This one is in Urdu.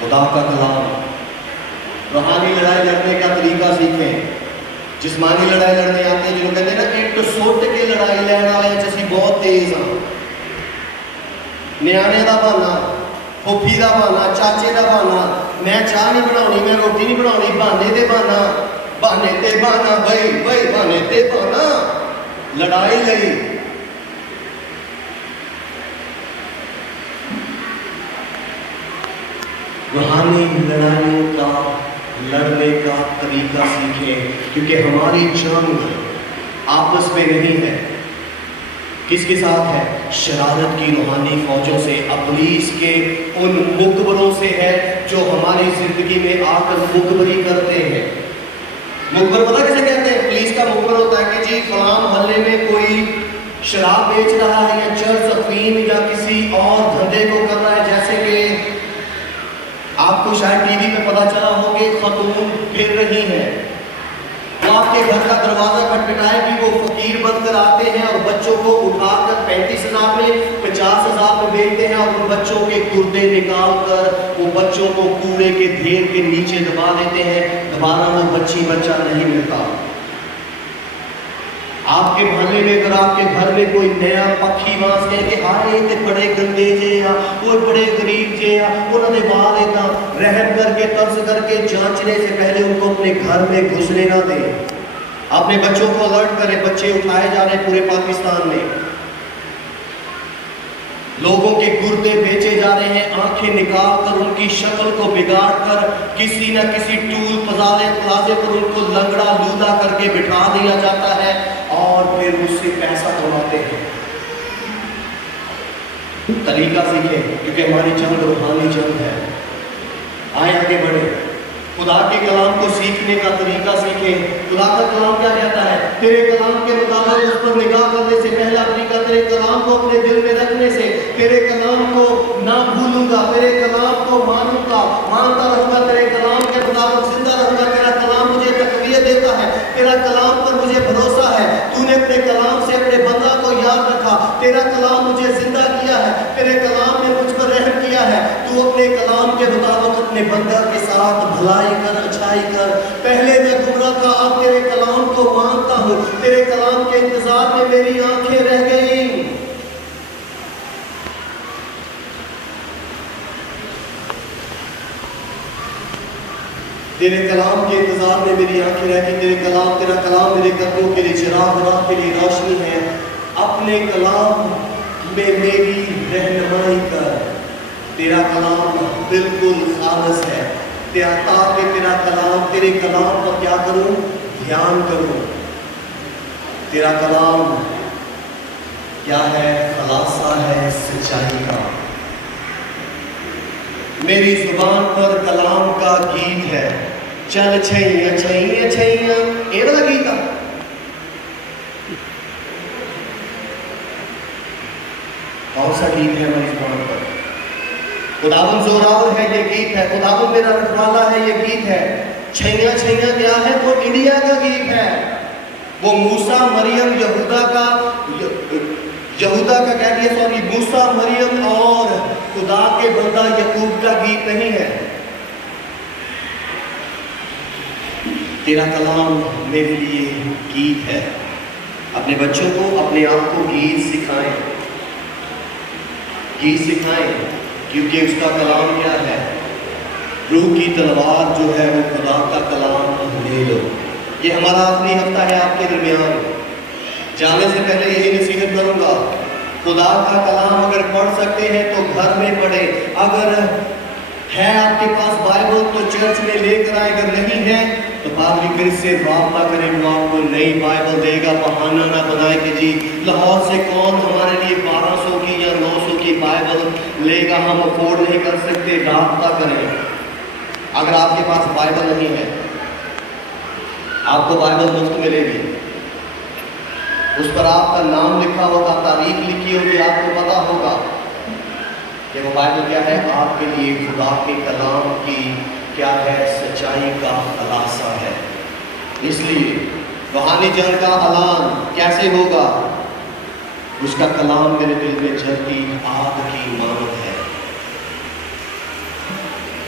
خدا کا کلام. روحانی لڑائی لڑنے کا طریقہ سیکھیں. جسمانی لڑائی لڑنے آتے ہیں، جو کہتے ہیں نا ایک سوٹ کے لڑائی لڑنے والے جیسی بہت تیز ہاں. نیانے دا بہانا، پھوپھی دا بہانا، چاچے دا بہانا، میں چاہ نہیں بناؤنی، میں روٹی نہیں بناؤنی، بہانے تے بہانا، بہانے تے بہانا، بھائی بہانے تے بہانا. لڑائی لئی روحانی لڑائیوں کا لڑنے کا طریقہ سیکھیں، کیونکہ ہماری جنگ آپس میں نہیں ہے. کس کے ساتھ ہے؟ شرارت کی روحانی فوجوں سے، ابلیس کے ان مکبروں سے ہے جو ہماری زندگی میں آ کر مکبری کرتے ہیں. مکبر پتہ کسے کہتے ہیں؟ پولیس کا مکبر ہوتا ہے کہ جی فلاں محلے میں کوئی شراب بیچ رہا ہے یا چرس افیم یا کسی اور دھندے کو کر رہا ہے. جیسے کہ آپ کو شاید ٹی وی میں پتہ چلا ہو کہ خاتون پھر رہی ہیں، وہ آپ کے گھر کا دروازہ کھٹکھٹائے بھی وہ فقیر بن کر آتے ہیں اور بچوں کو اٹھا کر 35,000 میں 50,000 میں بیچتے ہیں اور ان بچوں کے گردے نکال کر وہ بچوں کو کوڑے کے ڈھیر کے نیچے دبا دیتے ہیں. دوبارہ وہ بچہ نہیں ملتا. آپ کے محلے میں اگر آپ کے گھر میں کوئی نیا پکھی ماس کہے کہ ہائے تے بڑے گندے جے یا کوئی بڑے غریب جے یا انہوں نے بال ایک رحم کر کے ترس کر کے جانچنے سے پہلے ان کو اپنے گھر میں گھسنے نہ دیں. اپنے بچوں کو الرٹ کریں. بچے اٹھائے جا رہے ہیں پورے پاکستان میں، لوگوں کے گردے بیچے جا رہے ہیں، آنکھیں نکال کر ان کی شکل کو بگاڑ کر کسی نہ کسی ٹول پلازے پر ان کو لنگڑا لولا کر کے بٹھا دیا جاتا ہے اور پھر اس سے پیسہ کماتے ہیں. طریقہ سیکھیں، کیونکہ ہماری جنگ روحانی جنگ ہے. آئیں آگے بڑھیں. خدا کے کلام کو سیکھنے کا طریقہ سیکھیں. خدا کا کلام کیا کہتا ہے؟ تیرے کلام کے مطابق اس پر نگاہ کرنے سے پہلا طریقہ تیرے کلام کو اپنے دل میں رکھنے سے، تیرے کلام کو نہ بھولوں گا، تیرے کلام کو مانوں گا، مانتا رہوں گا، تیرے کلام کے مطابق زندہ رہوں گا. تیرا کلام مجھے تقویت دیتا ہے، تیرا کلام پر مجھے بھروسہ ہے. تو نے اپنے کلام سے اپنے بندہ کو یاد رکھا. تیرا کلام مجھے زندہ کیا ہے، تیرے کلام نے مجھ پر رحم کیا ہے. تو اپنے کلام کے مطابق اپنے بندہ کے ساتھ بھلائی کر، اچھائی کر. پہلے میں گمراہ تھا، اب تیرے کلام کو مانتا ہوں. تیرے کلام کے انتظار میں میری آنکھیں رہ گئیں. تیرے کلام کے انتظار میں میری آنکھیں رہ گئیں. تیرا کلام میرے قدموں کے لیے چراغ، راہ کے لیے روشنی ہے. اپنے کلام میں میری رہنمائی کر. تیرا کلام بالکل خالص ہے. تاکہ تیرے کلام پر کیا کروں؟ دھیان کروں. تیرا کلام کیا ہے؟ خلاصہ ہے سچائی کا. میری زبان پر کلام کا گیت ہے. چل چھیاں چھیاں چھیاں، یہ والا گیت ہے. کون سا گیت ہے ہماری زبان پر؟ خداوند زوراور ہے، یہ گیت ہے. خداوند میرا رکھوالا ہے، یہ گیت ہے. چھیاں چھیاں کیا ہے؟ وہ انڈیا کا گیت ہے. وہ موسیٰ مریم یہودا کا کہہ دیا، سوری، موسیٰ مریم اور خدا کے بندہ یعقوب کا گیت نہیں ہے. تیرا کلام میرے لیے گیت ہے. اپنے بچوں کو، اپنے آپ کو گیت سکھائیں. کیونکہ اس کا کلام کیا ہے؟ روح کی تلوار جو ہے وہ خدا کا کلام لے لو. یہ ہمارا آخری ہفتہ ہے آپ کے درمیان. جانے سے پہلے یہی نصیحت کروں گا، خدا کا کلام اگر پڑھ سکتے ہیں تو گھر میں پڑھیں. اگر ہے آپ کے پاس بائبل تو چرچ میں لے کر آئے. اگر نہیں ہے تو پادری پھر سے رابطہ کریں، وہ آپ کو نئی بائبل دے گا. بہانہ نہ بنائے کہ جی لاہور سے کون ہمارے لیے 1200 کی یا 900 کی بائبل لے گا، ہم افورڈ نہیں کر سکتے. رابطہ کریں. اگر آپ کے پاس بائبل نہیں ہے، آپ کو بائبل مفت ملے گی. اس پر آپ کا نام لکھا ہوگا، تاریخ لکھی ہوگی. آپ کو پتا ہوگا کہ وہ بائبل کیا ہے؟ آپ کے لیے خدا کے کلام کی کیا ہے؟ سچائی کا خلاصہ ہے. اس لیے روحانی جنگ کا اعلان کیسے ہوگا؟ اس کا کلام میرے دل میں جلتی آگ کی مانند ہے.